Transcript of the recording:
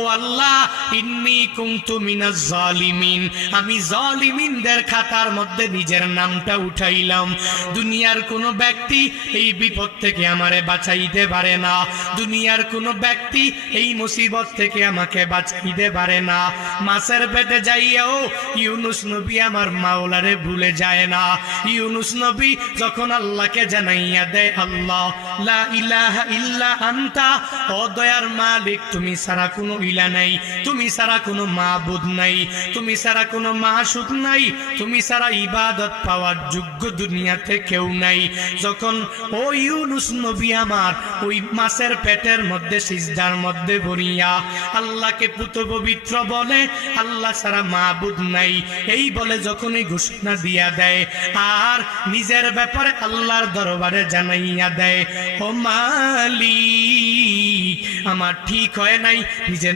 ও আল্লাহ, ইন্নী কুনতু মিনাজ জালিমিন, আমি জালিমিনদের খাতার মধ্যে নিজের নামটা উঠাইলাম। দুনিয়ার কোনো ব্যক্তি এই বিপদ থেকে আমারে বাঁচাইতে পারে না, দুনিয়ার কোনো ব্যক্তি এই মুসিবত থেকে আমাকে বাঁচাইতে পারে না। মাছের পেটে যাইয়াও ইউনুস নবী আমার মাওলারে ভুলে যায় না। ইউনুস নবী যখন আল্লাহকে জানাইয়া দেয়, আল্লাহ লা ইলাহা ইল্লা আনতা, ও দয়ার মালিক তুমি ছাড়া কোনো ইলা নাই, তুমি ছাড়া কোনো মাবুদ নাই, তুমি ছাড়া কোনো মাসুক নাই, তুমি ছাড়া ইবাদত পাওয়ার যোগ্য দুনিয়াতে কেউ নাই। যখন ও ইউনুস নবী আমার ওই মাছের পেটের মধ্যে সিজদার মধ্যে বলিয়া আল্লাহকে পুত পবিত্র বলে, আল্লাহ ছাড়া মাবুদ নাই এই বলে যখনই ঘোষণা দিয়া দেয় আর নিজের ব্যাপারে আল্লাহর দরবারে জানাইয়া দেয়, ও মালিক আমার ঠিক হয় নাই, নিজের